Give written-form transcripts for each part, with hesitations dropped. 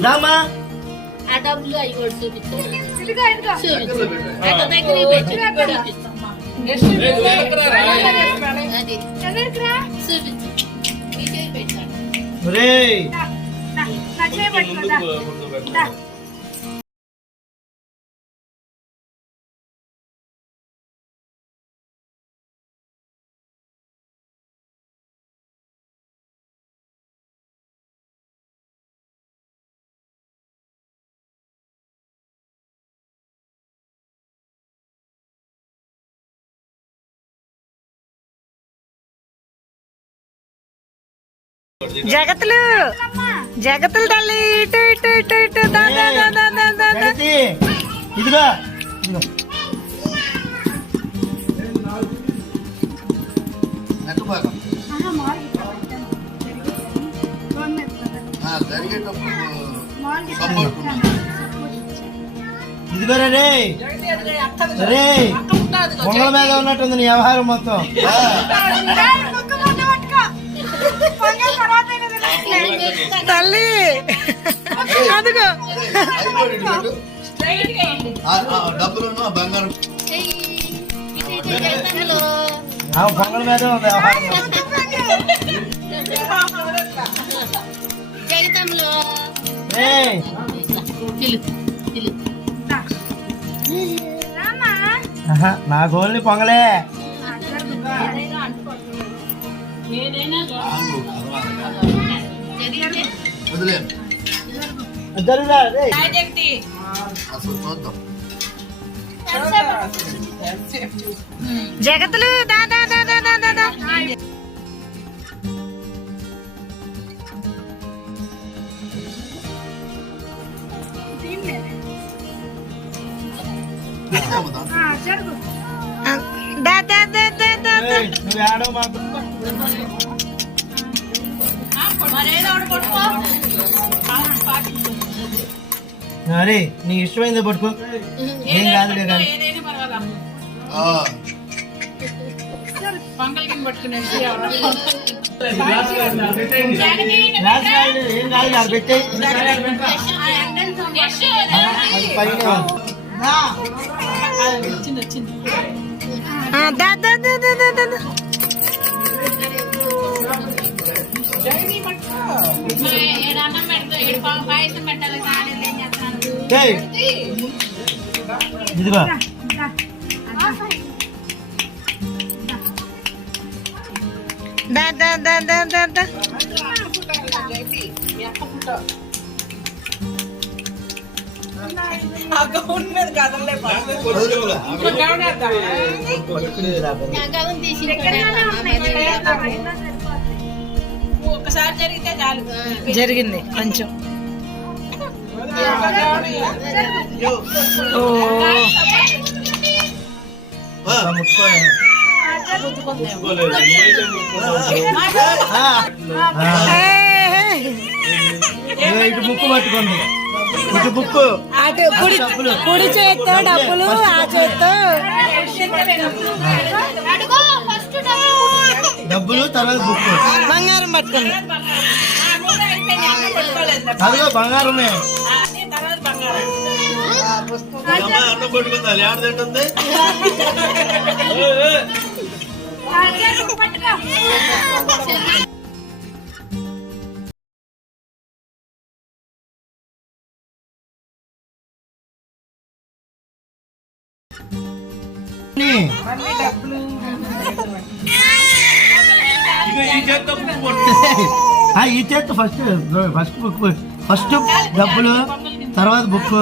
రామా ఆ డబ్బులు అవి కూడా చూపించాను. జగతులు జగతులు తల్లి ఇటు ఇటు ఇటు ఇటు ఇదిగా ఇదిగో రే రే పొంగల మీద ఉన్నట్టుంది నీ వ్యవహారం మొత్తం. తల్లి అదిగో డబ్బులు బంగారం పొంగల మీద వ్యవహారం. నాకు ఓన్లీ పొంగలే. జగతులు దాదా దాదా దాదా అరే నీ ఇష్టమైందో పట్టుకో, ఏం కాదులే కానీ. ఏం కాదు అది పెట్టే ఇదిగో ఒకసారి జరిగితే చాలు. జరిగింది కొంచెం. ఇటు బుక్ పట్టుకోండి, ఇటు బుక్ అటు కుడి చేత్తో డబ్బులు, ఆ చేత్తో డబ్బులు, తర్వాత బుక్. బంగారం పట్టుకోండి. అదిగో బంగారమే. అన్నం పట్టుకుందా ఆడ తింటుంది. ఈ చేత్తు ఫస్ట్ ఫస్ట్ బుక్, ఫస్ట్ డబ్బులు, తర్వాత బుక్.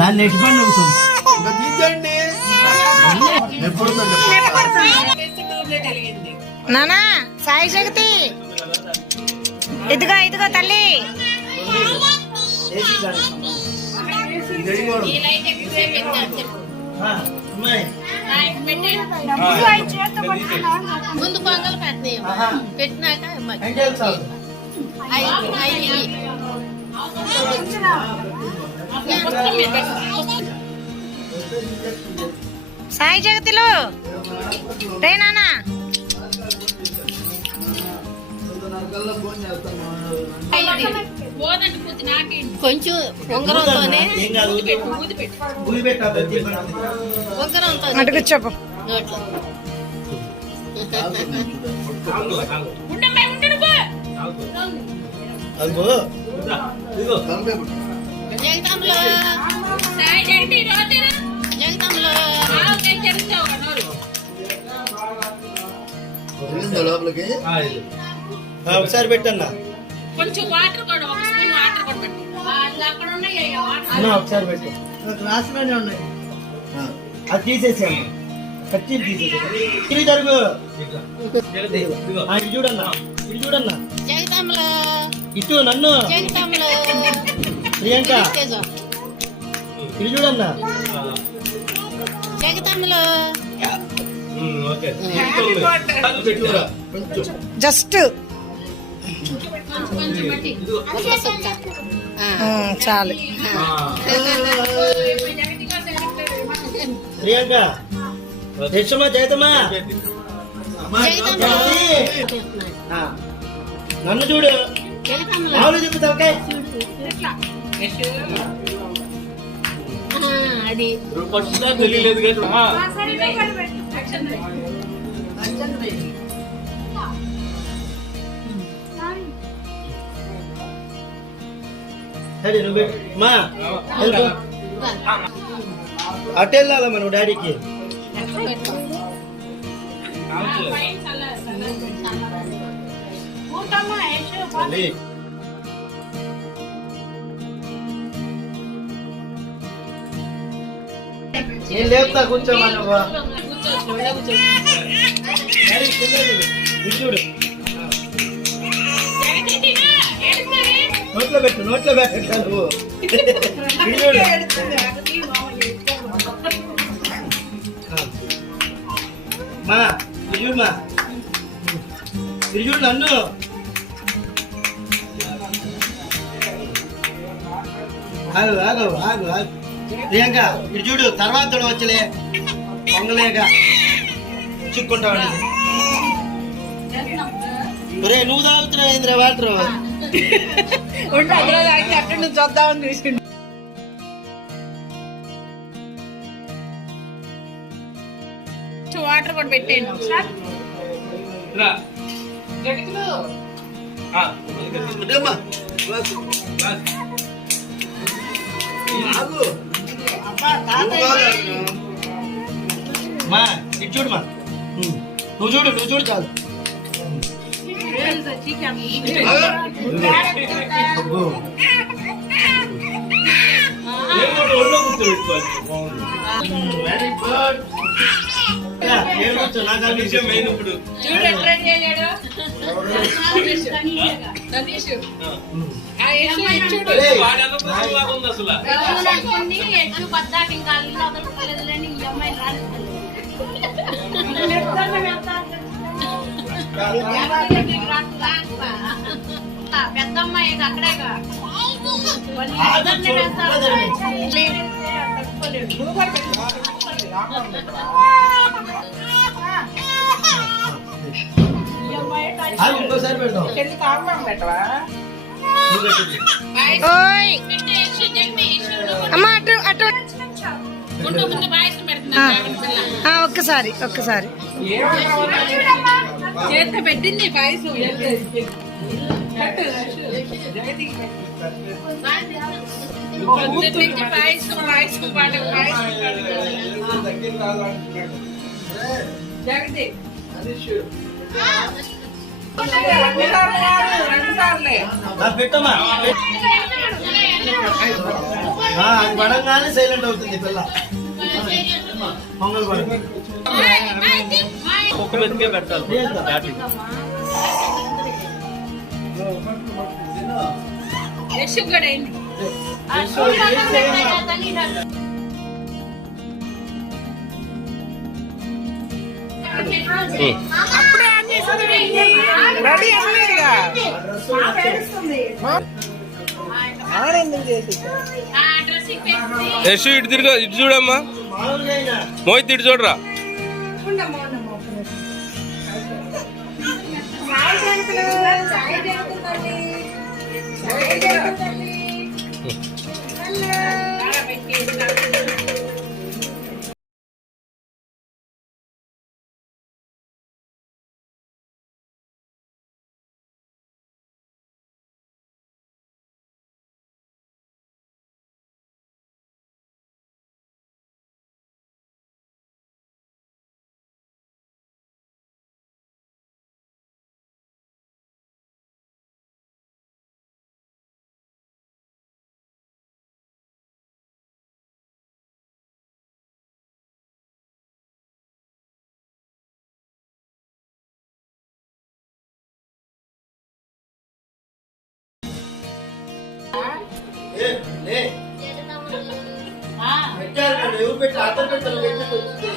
దాన్ని ఎట్టుకొని అవుతుంది. నానా సాయి జగతి ఇదిగో ఇదిగో తల్లి. ముందు పొంగల్ పెట్టినాక సాయి జగతిలో రే నానా కొంచెం ఉంగరంతోనే ఏం కాదు ఊది పెట్టాలి ఉంగరంతో అటు కూర్చోపో నోట్లో అదిగో జగతంలో జగతంలో లోపలికి ఒకసారి పెట్టన్నా కొంచెం వాటర్ కూడా ఒక స్పూన్ వాటర్ కూడా పెట్టు అక్కడ ఉన్నాయి అన్న ఒకసారి పెట్టు గ్లాసులోనే ఉన్నాయి అది తీసేసాను కచ్చి తీసేసాను ఇది జరుగు ఇది చూడన్నా ఇది చూడన్నా జగతంలో ఇటు నన్ను జగతంలో ప్రియాంక ఇది చూడన్నా జగతంలో జస్ట్ కొంచెం బట్టి ఒక్క సుక్క చాలు ప్రియాంక యశమా జయతమా ఆ, నన్ను చూడు జగతంలో మామూలు చెప్పు తలకాయ అది తెలియలేదు సరే నువ్వు పెట్టు మా వెళ్ళు. అటు వెళ్ళాలమ్మా నువ్వు డాడీకి నేను లేపుతా కూర్చోమా నువ్వు డాడీ కింద చూడు. ఇటు చూడు నోట్లో పెట్టు నోట్లో పెట్టా నువ్వు ఇటు చూడు మా ఇటు చూడు మా ఇటు చూడు నన్ను ఆగు ఆగు ఆగు ఆగు ప్రియాంక ఇటు చూడు తర్వాత వచ్చలే పొంగలేక చిక్కుంటావు ఒరే నువ్వు తాగుతున్నావు ఏంద్రా వాటర్ అక్కడ నుంచి చూద్దామని చూసిండు వాటర్ కూడా పెట్టేయండి మా ఇటు చూడు మా నువ్వు చూడు చాలు అబ్బో. వెరీ గుడ్ నాకు అనిపించింది మెయిన్ ఇప్పుడు పెద్దమ్మాయి అక్కడే ఇంకోసారి పెడదాం ఓయ్ అమ్మ అటు అటు ఒక్కసారి చేత పెట్టింది పాయసం పాయసం పాయసం పాట జగతి పెట్టమ్మా అది పడంగానే సైలెంట్ అవుతుంది పిల్ల పొంగల్ పడ ఒక మెతుకే పెట్టాలి కూడా అయింది రెడీ అవ్వలేదుగా యశు ఇటు తిరుగు ఇటు చూడమ్మా మామూలుగా అయినా మోహిత్ ఇటు చూడరా ఏ, లే. పెట్టారు కదా, ఎవరు పెట్టి అర్థం పెట్టారు పెట్టినట్టు వచ్చింది.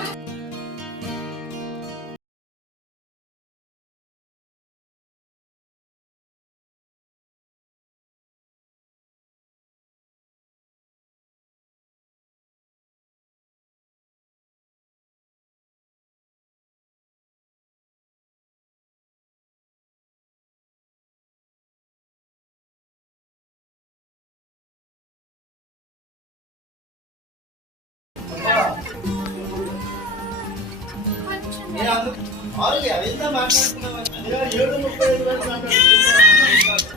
నేను అందుకు మామూలుగా ఎంత మాట్లాడుతున్నావు? 7:35 వరకు మాట్లాడుతున్నావు.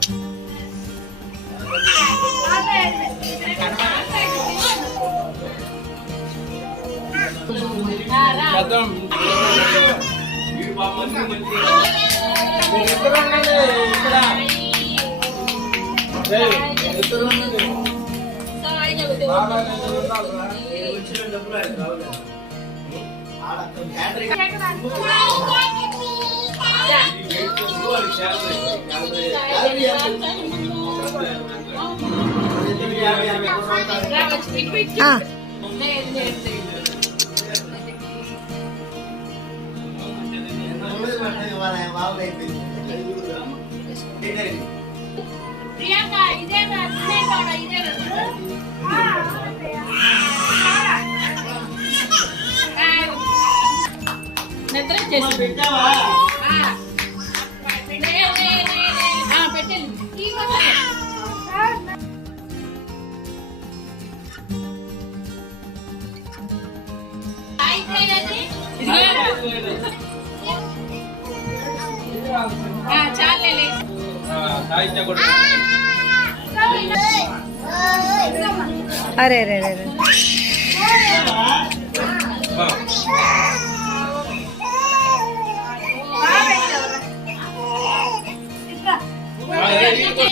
వచ్చిన డబ్బులు ఆయన రావులే. ఆడ హ్యాండ్ ప్రియాంక ఇదే నిద్ర చేసి పెట్టావా? పెట్టండి చాలే అరే రే రే రే పెట్టండి